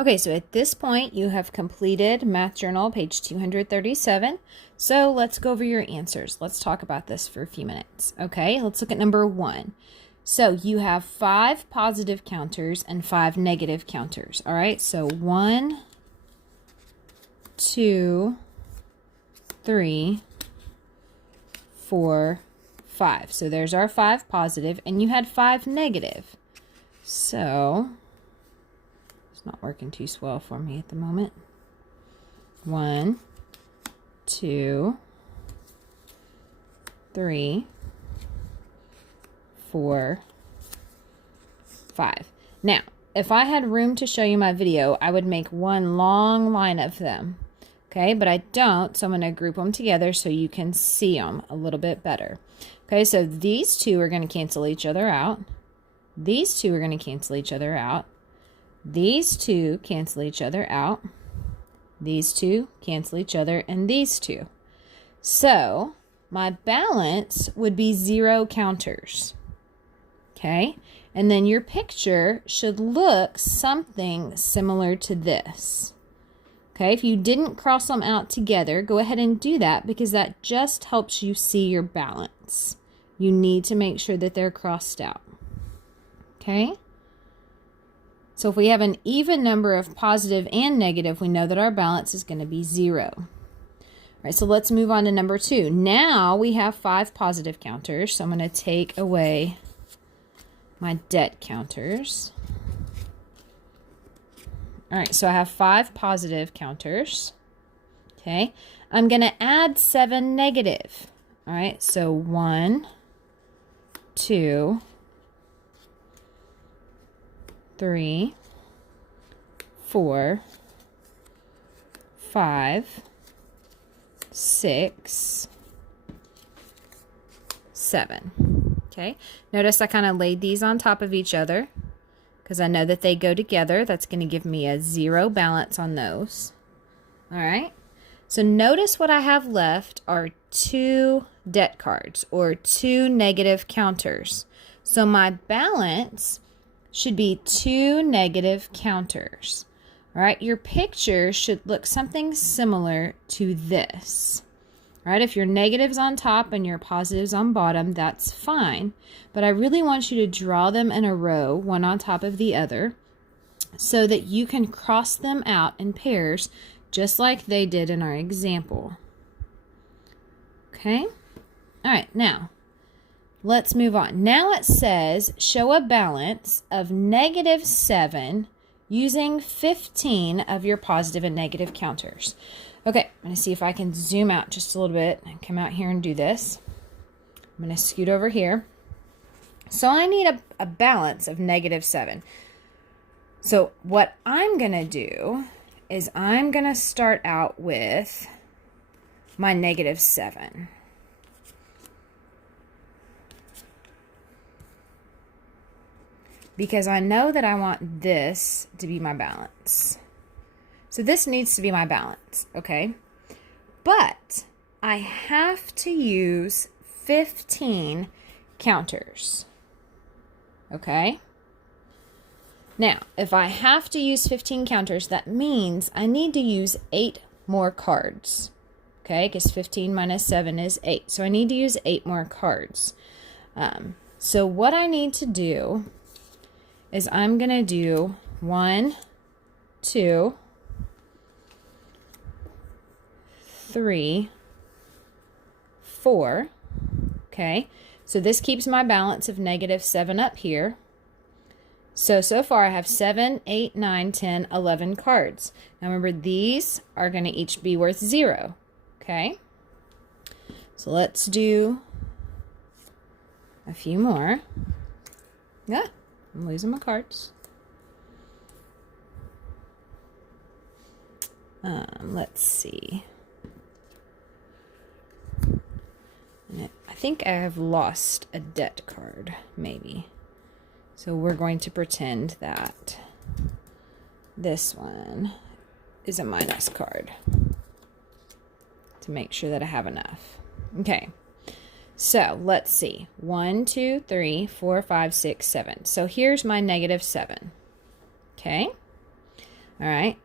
Okay, so at this point, you have completed Math Journal, page 237. So let's go over your answers. Let's talk about this for a few minutes. Okay, let's look at number 1. So you have 5 positive counters and 5 negative counters. All right, so 1, 2, 3, 4, 5. So there's our 5 positive, and you had 5 negative. So it's not working too swell for me at the moment. 1, 2, 3, 4, 5. Now, if I had room to show you my video, I would make one long line of them. Okay, but I don't, so I'm going to group them together so you can see them a little bit better. Okay, so these two are going to cancel each other out. These two are going to cancel each other out. These two cancel each other out. These two cancel each other, and these two. So my balance would be 0 counters. Okay, and then your picture should look something similar to this. Okay, if you didn't cross them out together, go ahead and do that because that just helps you see your balance. You need to make sure that they're crossed out. Okay, so if we have an even number of positive and negative, we know that our balance is going to be 0. All right, so let's move on to number 2. Now we have 5 positive counters, so I'm going to take away my debt counters. All right, so I have 5 positive counters. Okay, I'm going to add 7 negative. All right, so 1, 2, 3, 4, 5, 6, 7. Okay, notice I kind of laid these on top of each other because I know that they go together. That's going to give me a 0 balance on those. All right, so notice what I have left are 2 debt cards or 2 negative counters. So my balance should be 2 negative counters. All right, your picture should look something similar to this. All right, if your negative's on top and your positive's on bottom, that's fine. But I really want you to draw them in a row, one on top of the other, so that you can cross them out in pairs, just like they did in our example. Okay? All right, now, let's move on. Now it says, show a balance of -7 using 15 of your positive and negative counters. Okay, I'm going to see if I can zoom out just a little bit and come out here and do this. I'm going to scoot over here. So I need a balance of -7. So what I'm going to do is I'm going to start out with my -7. Because I know that I want this to be my balance. So this needs to be my balance, okay? But I have to use 15 counters, okay? Now, if I have to use 15 counters, that means I need to use 8 more cards, okay? Because 15 minus 7 is 8. So I need to use 8 more cards. So what I need to do is I'm going to do 1, 2, 3, 4. Okay, so this keeps my balance of -7 up here. So far I have 7, 8, 9, 10, 11 cards. Now remember, these are going to each be worth 0. Okay, so let's do a few more. Yeah, I'm losing my cards. Let's see. I think I have lost a debt card, maybe. So we're going to pretend that this one is a minus card to make sure that I have enough. Okay, so let's see. 1, 2, 3, 4, 5, 6, 7. So here's my -7. Okay, All right.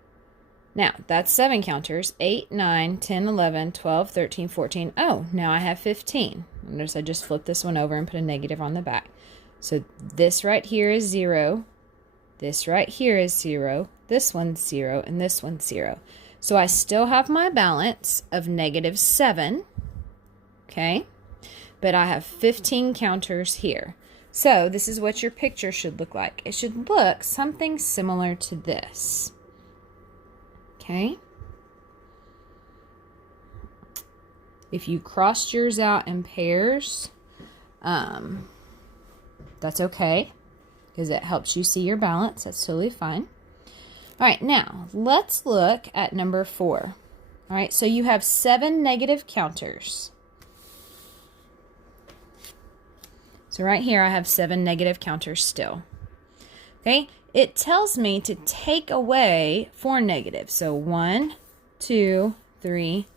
Now, that's 7 counters. 8, 9, 10, 11, 12, 13, 14. Oh, now I have 15. Notice I just flipped this one over and put a negative on the back. So this right here is 0. This right here is 0. This one's 0. And this one's 0. So I still have my balance of -7. Okay? But I have 15 counters here. So this is what your picture should look like. It should look something similar to this. Okay? If you crossed yours out in pairs, that's okay, because it helps you see your balance. That's totally fine. All right, now let's look at number 4. All right, so you have 7 negative counters. So right here I have 7 negative counters still. Okay, it tells me to take away 4 negatives. So 1, 2, 3,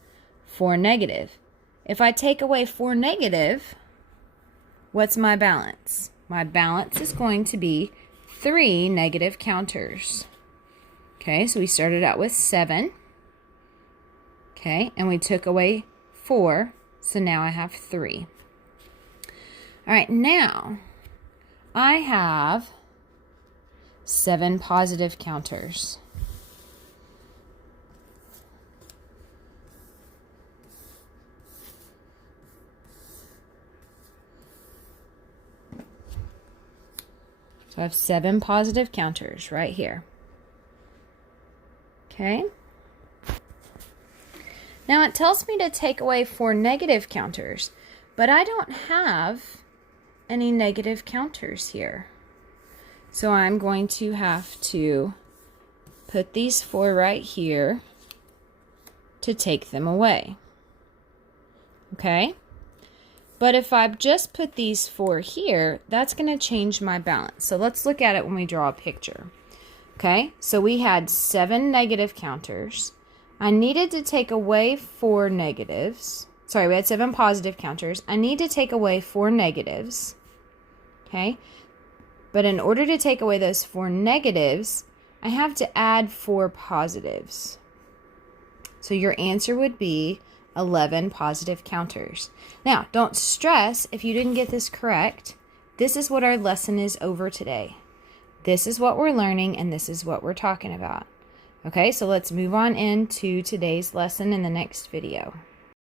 4 negative. If I take away 4 negative, what's my balance? My balance is going to be 3 negative counters. Okay, so we started out with 7. Okay, and we took away 4, so now I have 3. All right, now I have 7 positive counters. So I have 7 positive counters right here. Okay. Now it tells me to take away 4 negative counters, but I don't have any negative counters here. So I'm going to have to put these 4 right here to take them away. Okay? But if I just put these 4 here, that's going to change my balance. So let's look at it when we draw a picture. Okay? So we had 7 negative counters. I needed to take away 4 negatives. Sorry, we had 7 positive counters. I need to take away 4 negatives. Okay? But in order to take away those 4 negatives, I have to add 4 positives. So your answer would be 11 positive counters. Now, don't stress if you didn't get this correct. This is what our lesson is over today. This is what we're learning, and this is what we're talking about. Okay, so let's move on into today's lesson in the next video.